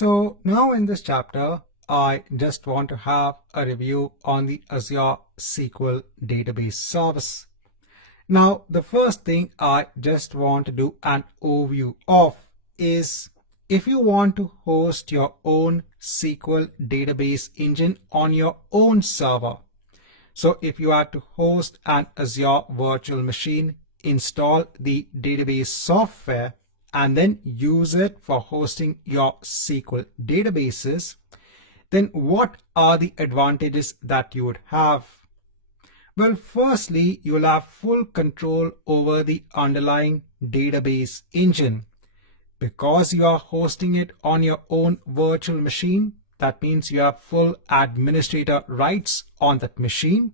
So now in this chapter, I just want to have a review on the Azure SQL Database service. Now, the first thing I just want to do an overview of is if you want to host your own SQL database engine on your own server. So if you are to host an Azure virtual machine, install the database software, and then use it for hosting your SQL databases, then what are the advantages that you would have? Well, firstly, you will have full control over the underlying database engine. Because you are hosting it on your own virtual machine, that means you have full administrator rights on that machine.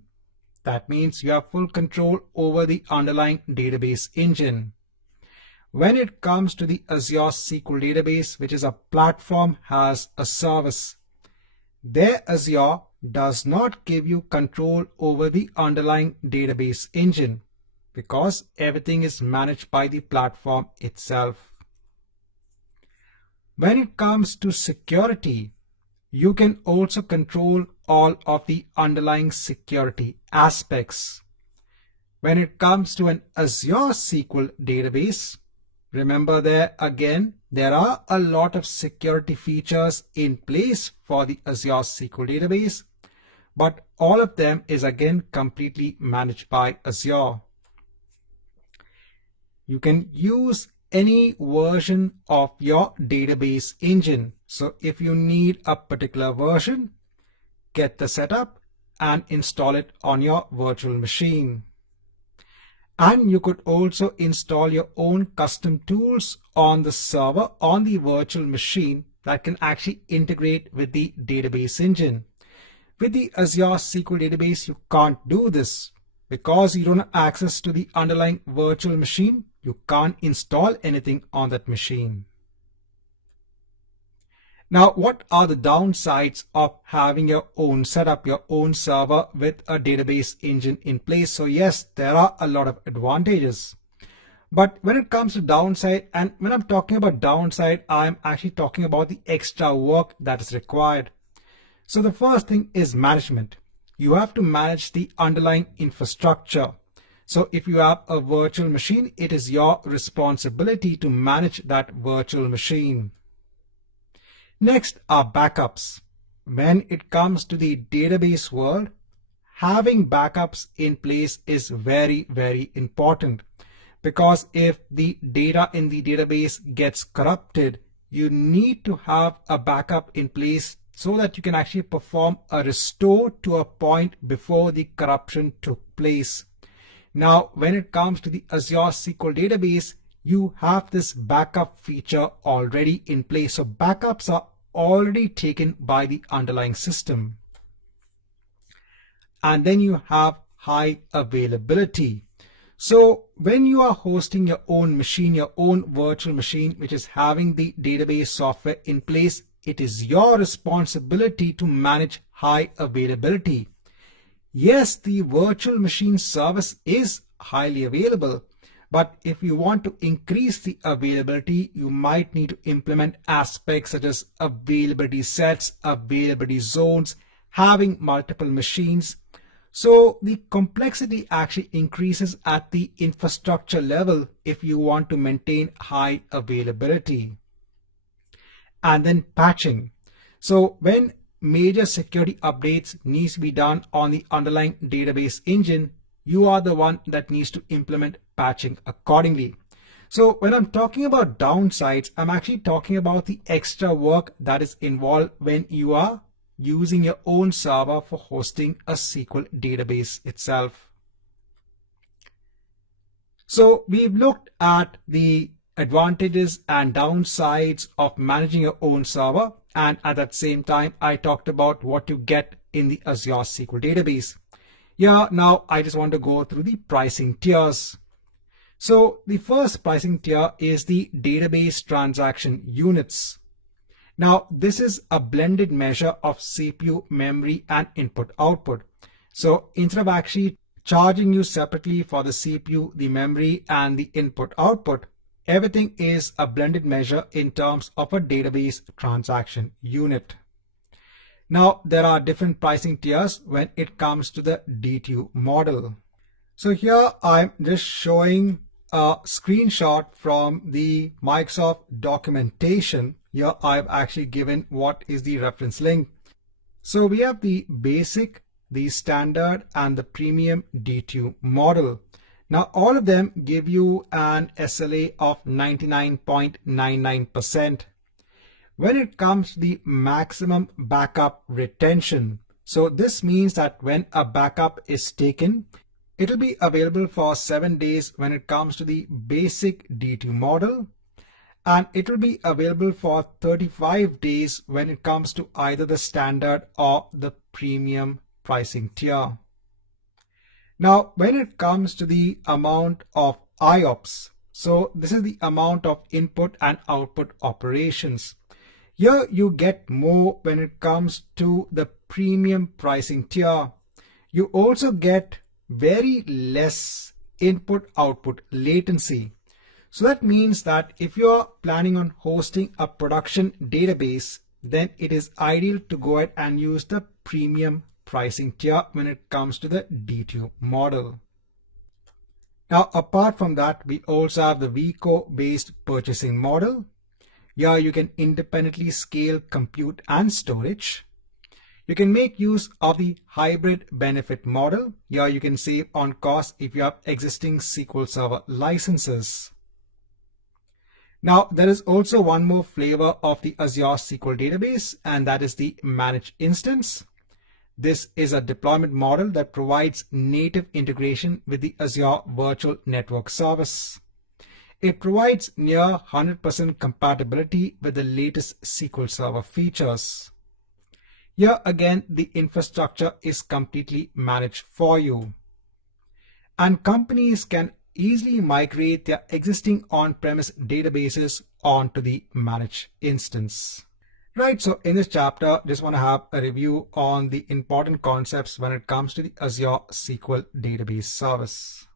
That means you have full control over the underlying database engine. When it comes to the Azure SQL Database, which is a platform as a service, there Azure does not give you control over the underlying database engine because everything is managed by the platform itself. When it comes to security, you can also control all of the underlying security aspects. When it comes to an Azure SQL database, remember there again, there are a lot of security features in place for the Azure SQL database, but all of them is again completely managed by Azure. You can use any version of your database engine. So if you need a particular version, get the setup and install it on your virtual machine. And you could also install your own custom tools on the server on the virtual machine that can actually integrate with the database engine. With the Azure SQL Database, you can't do this because you don't have access to the underlying virtual machine. You can't install anything on that machine. Now, what are the downsides of having your own setup, your own server with a database engine in place? So yes, there are a lot of advantages. But when it comes to downside, and when I'm talking about downside, I'm actually talking about the extra work that is required. So the first thing is management. You have to manage the underlying infrastructure. So if you have a virtual machine, it is your responsibility to manage that virtual machine. Next are backups. When it comes to the database world, having backups in place is very, very important because if the data in the database gets corrupted, you need to have a backup in place so that you can actually perform a restore to a point before the corruption took place. Now, when it comes to the Azure SQL Database, you have this backup feature already in place. So backups are already taken by the underlying system. And then you have high availability. So when you are hosting your own machine, your own virtual machine, which is having the database software in place, it is your responsibility to manage high availability. Yes, the virtual machine service is highly available, but if you want to increase the availability, you might need to implement aspects such as availability sets, availability zones, having multiple machines. So the complexity actually increases at the infrastructure level if you want to maintain high availability. And then patching. So when major security updates needs to be done on the underlying database engine, you are the one that needs to implement patching accordingly. So when I'm talking about downsides, I'm actually talking about the extra work that is involved when you are using your own server for hosting a SQL database itself. So we've looked at the advantages and downsides of managing your own server. And at that same time, I talked about what you get in the Azure SQL Database. Yeah, now I just want to go through the pricing tiers. So the first pricing tier is the database transaction units. Now, this is a blended measure of CPU, memory, and input-output. So instead of actually charging you separately for the CPU, the memory, and the input-output, everything is a blended measure in terms of a database transaction unit. Now, there are different pricing tiers when it comes to the DTU model. So here I'm just showing a screenshot from the Microsoft documentation. Here I've actually given what is the reference link. So we have the basic, the standard, and the premium DTU model. Now all of them give you an SLA of 99.99%. When it comes to the maximum backup retention, so this means that when a backup is taken, it will be available for 7 days when it comes to the basic DTU model, and it will be available for 35 days when it comes to either the standard or the premium pricing tier. Now, when it comes to the amount of IOPS, so this is the amount of input and output operations. Here you get more when it comes to the premium pricing tier. You also get very less input-output latency. So that means that if you're planning on hosting a production database, then it is ideal to go ahead and use the premium pricing tier when it comes to the DTU model. Now, apart from that, we also have the VCO-based purchasing model. Here you can independently scale compute and storage. You can make use of the hybrid benefit model. Here you can save on cost if you have existing SQL Server licenses. Now, there is also one more flavor of the Azure SQL Database, and that is the managed instance. This is a deployment model that provides native integration with the Azure Virtual Network Service. It provides near 100% compatibility with the latest SQL Server features. Here again, the infrastructure is completely managed for you. And companies can easily migrate their existing on-premise databases onto the managed instance. Right, so in this chapter, just want to have a review on the important concepts when it comes to the Azure SQL Database service.